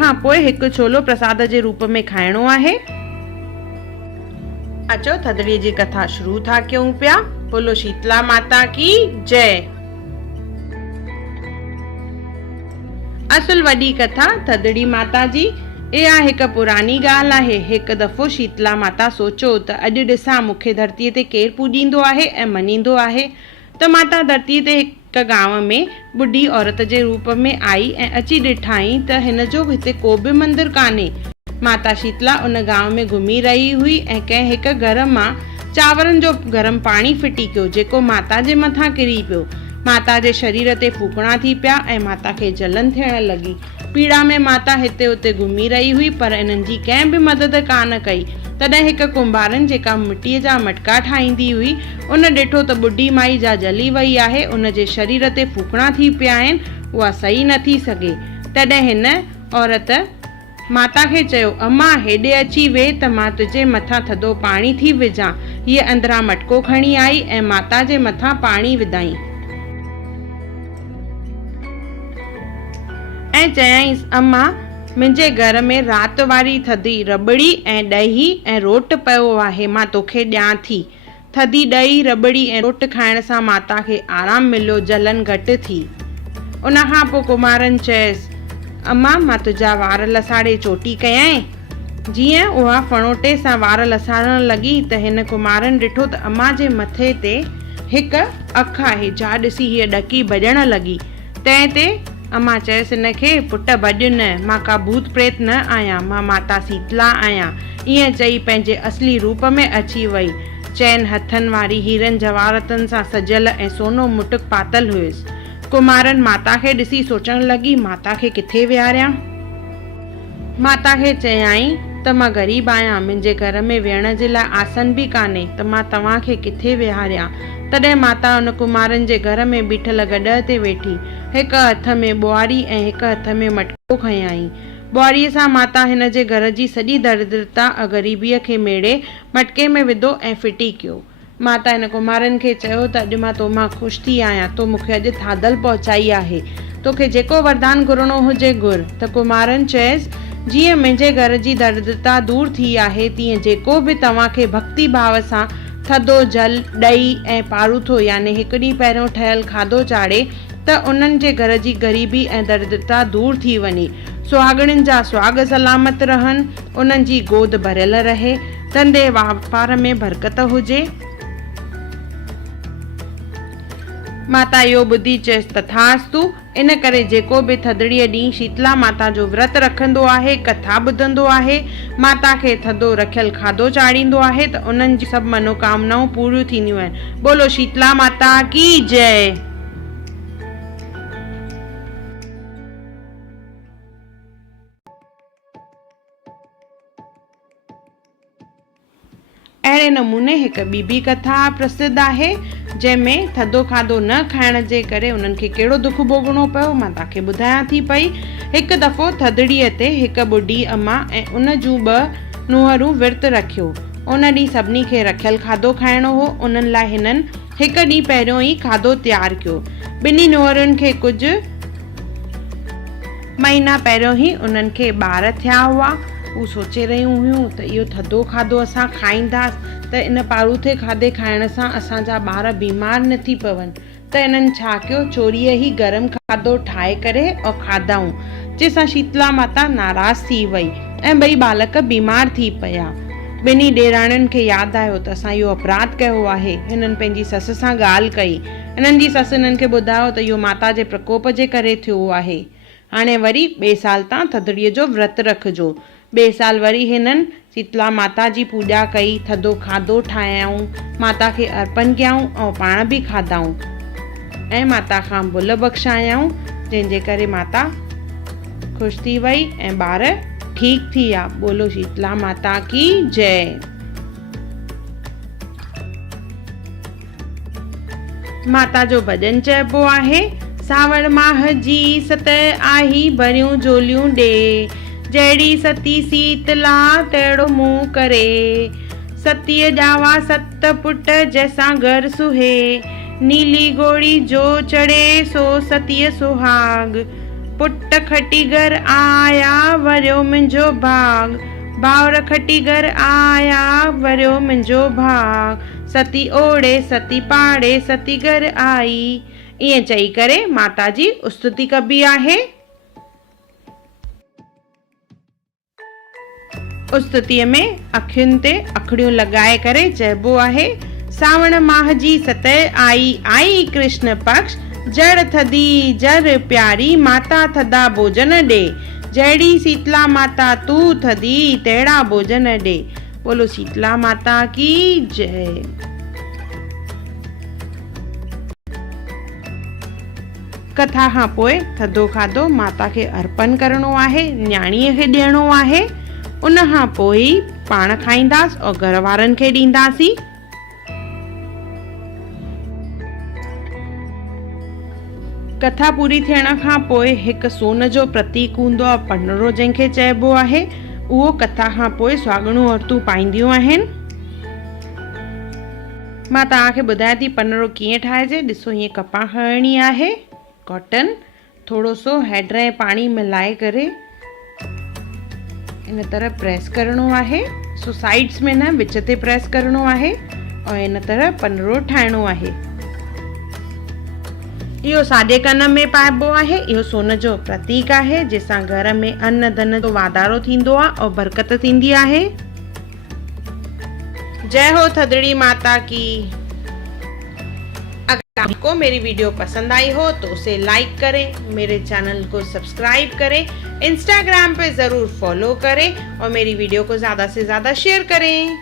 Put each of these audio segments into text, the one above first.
खां पोइ हिकु छोलो प्रसाद जे रूप में खाइणो आहे। अचो थदड़ीअ जी कथा शुरू था कयूं पिया। बोलो शीतला माता की जय। असुल वॾी कथा थदड़ी माता जी। इहा हिकु पुरानी ॻाल्हि आहे। हिकु दफ़ो शीतला माता सोचियो त अॼु ॾिसां मूंखे धरतीअ ते केरु पूॼींदो आहे ऐं मञींदो आहे। त माता धरतीअ ते हिकु गांव में ॿुढी औरत जे रूप में आई ऐं अची ॾिठाई त हिन जो हिते को बि मंदिर कान्हे। माता शीतला उन गांव में घुमी रही हुई ऐं कंहिं हिकु घर मां चांवरनि जो गरम पाणी फिटी कयो जेको माता जे मथां किरी पियो। माता जे शरीर ते फूकणा थी पिया ऐं माता खे जलन थियण लॻी। पीड़ा में माता हिते उते घुमी रही हुई पर इन्हनि जी कंहिं बि मदद कान कई। तॾहिं हिकु कुंभारनि जेका मिटीअ जा मटका ठाहींदी हुई उन ॾिठो त ॿुढी माई जा जली वई आहे, उन जे शरीर ते फूकणा थी पिया आहिनि, उहा सही न थी सघे। तॾहिं हिन औरत माता खे चयो, अम्मा हेॾे अची वे त मां तुंहिंजे मथां थधो पाणी थी विझां। हीअ अंदरां मटको खणी आई ऐं माता जे मथां पाणी विधाई ऐं चयाईंसि, अम्मा मुंहिंजे घर में राति वारी थधी रबड़ी ऐं ॾही ऐं रोट पियो आहे, मां तोखे ॾियां थी। थधी ॾही रबड़ी ऐं रोट खाइण सां माता खे आराम मिलियो, जलन घटि थी। उन खां पोइ कुमारनि चयसि, अम्मा मां तुंहिंजा वार लसाड़े चोटी कयां। जीअं उहा फणोटे सां वार लसाड़ण लॻी त हिन कुमारनि ॾिठो त अम्मा जे मथे ते हिकु अखि आहे। जा ॾिसी हीअ ॾकी भॼण लॻी। तंहिं ते अम्मा चयसि हिनखे, पुट भॼ न, मां का भूत प्रेत न आहियां, मां माता शीतला आहियां। ईअं चई पंहिंजे असली रूप में अची वई। चइनि हथनि वारी हीरनि जवाहरातनि सां सजियल ऐं सोनो मुटुक पातल हुयसि। कुमारनि माता खे ॾिसी सोचण लॻी, माता खे किथे विहारियां। माता खे चयाईं त मां ग़रीब आहियां, मुंहिंजे घर में वेहण जे लाइ आसन बि कान्हे, त मां तव्हांखे किथे विहारियां। तॾहिं माता उन कुमारनि जे घर में बीठल गॾ ते वेठी, हिकु हथ में ॿुआरी ऐं हिकु हथ में मटको खयाईं। ॿुआरीअ सां माता हिन जे घर जी सॼी दरिद्रता ऐं ग़रीबीअ खे मेड़े मटके में विधो ऐं फिटी कयो। माता हिन कुमारनि खे चयो त अॼु मां तोमां ख़ुशि थी आहियां, तो मूंखे अॼु थाधल पहुचाई आहे, तोखे जेको वरदान घुरणो हुजे घुर। त कुमारनि चयसि, जीअं मुंहिंजे घर जी दरिद्रता दूर थी आहे तीअं जेको बि तव्हांखे भक्ति भाव सां थधो जल ॾही ऐं पारूथो यानी हिकु ॾींहुं पहिरियों ठहियल खाधो चाढ़े त उन्हनि जे घर जी ग़रीबी ऐं दरिद्रता दूर थी वञे। सुहागणिन जा सुहाग सलामत रहनि, उन्हनि जी गोद भरियल रहे, धंधे वापार में बरकत हुजे। माता इहो ॿुधी चयसि, तथास्तु। इन करे जेको बि थदड़ीअ ॾींहुं शीतला माता जो व्रत रखंदो आहे, कथा ॿुधंदो आहे, माता खे थधो रखियल खाधो चाढ़ींदो आहे त उन्हनि जी सभु मनोकामनाऊं पूरियूं थींदियूं आहिनि। बोलो शीतला माता की जय। अहिड़े नमूने हिकु ॿी बि कथा प्रसिद्ध आहे जंहिंमें थधो खाधो न खाइण जे करे उन्हनि खे कहिड़ो दुख भोगणो पियो। मां तव्हांखे ॿुधायां थी पई। हिकु दफ़ो थदड़ीअ ते हिकु ॿुढी अम्मा ऐं उन जूं 2 नुंहरूं विर्त रखियो। उन ॾींहुं सभिनी खे रखियल खाधो खाइणो हो। उन्हनि लाइ हिननि हिकु ॾींहुं पहिरियों ई खाधो तयारु कयो। ॿिन्ही नुंहरुनि खे कुझु महीना पहिरियों ई उन्हनि खे ॿार थिया हुआ। हू सोचे रहियूं हुयूं त इहो थधो खाधो असां खाईंदासीं त इन पारूथे खाधे खाइण सां असांजा ॿार बीमार न थी पवनि। त इन्हनि छा कयो, चोरीअ ई गरम खाधो ठाहे करे और खाधाऊं, जंहिंसां शीतला माता नाराज़ थी वई ऐं 2 बालक बीमार थी पिया। ॿिन्ही ॾेराणियुनि खे यादि आयो त असां इहो अपराध कयो आहे। हिननि पंहिंजी ससु सां ॻाल्हि कई। हिननि जी ससु हिननि खे ॿुधायो त इहो माता जे प्रकोप जे करे थियो आहे। हाणे वरी ॿिए साल तां थदड़ीअ जो व्रत रखिजो। ॿिए साल वरी हिननि शीतला माता जी पूॼा कई, थधो खाधो ठाहियाऊं, माता खे अर्पण कयाऊं ऐं पाण बि खाधाऊं ऐं माता खां भुल बख़्शायाऊं, जंहिंजे करे माता ख़ुशि थी वई ऐं ॿार ठीक थी विया। बोलो शीतला माता की जय। माता जो भॼन चइबो आहे, सावण माह जी सत आई भरियूं झोलियूं ॾे, जहिड़ी सती शीतला तहिड़ो मुंहुं करे, सतीअ ॼावा 7 पुट जैसां घर सुहे, नीली घोड़ी जो चढ़े सो सतीअ सुहाग, पुट खटी घर आया वरियो मुंहिंजो भाग, भाउर खटी घर आया वरियो मुंहिंजो भाग, सती ओढ़े सती पाड़े सती घर आई। ईअं चई करे माता जी स्तुति कबी आहे। स्तुतिअ में अखियुनि ते अखड़ियूं लगाए करे चइबो आहे, सावण माह जी सतह आई आई कृष्ण पक्ष, जड़ थदी जर प्यारी माता थदा भोजन दे, जहिड़ी शीतला माता तू थदी तहिड़ा भोजन दे। बोलो शीतला माता की जय। कथा खां पोइ थधो खाधो माता खे अर्पण करणो आहे, न्याणीअ खे ॾियणो आहे। उन खां पोइ पाण खाईंदासीं और घर वारनि खे ॾींदासीं। कथा पूरी थियण खां पोइ हिकु सोन जो प्रतीक हूंदो आहे पनरो, जंहिंखे चइबो आहे, उहो कथा खां पोइ सुहागणूं औरतूं पाईंदियूं आहिनि। मां तव्हांखे ॿुधायां थी पनरो कीअं ठाहिजे। ॾिसो, हीअं कपा खणणी आहे, कॉटन, थोरो सो हैड ऐं पाणी मिलाए करे इन तरह प्रेस करणो आहे। सो साइड्स में न, विच ते प्रेस करणो आहे और इन तरह पनरो ठाहिणो आहे। इहो सादे कन में पाइबो आहे। इहो सोन जो प्रतीक आहे, जंहिंसां घर में अन्न धन जो वाधारो थींदो आहे और बरकत थींदी आहे। जय हो थदड़ी माता की। अगर आपको मेरी वीडियो पसंद आई हो तो उसे लाइक करें, मेरे चैनल को सब्सक्राइब करें, इंस्टाग्राम पे जरूर फॉलो करें और मेरी वीडियो को ज्यादा से ज्यादा शेयर करें।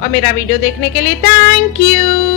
और मेरा वीडियो देखने के लिए थैंक यू।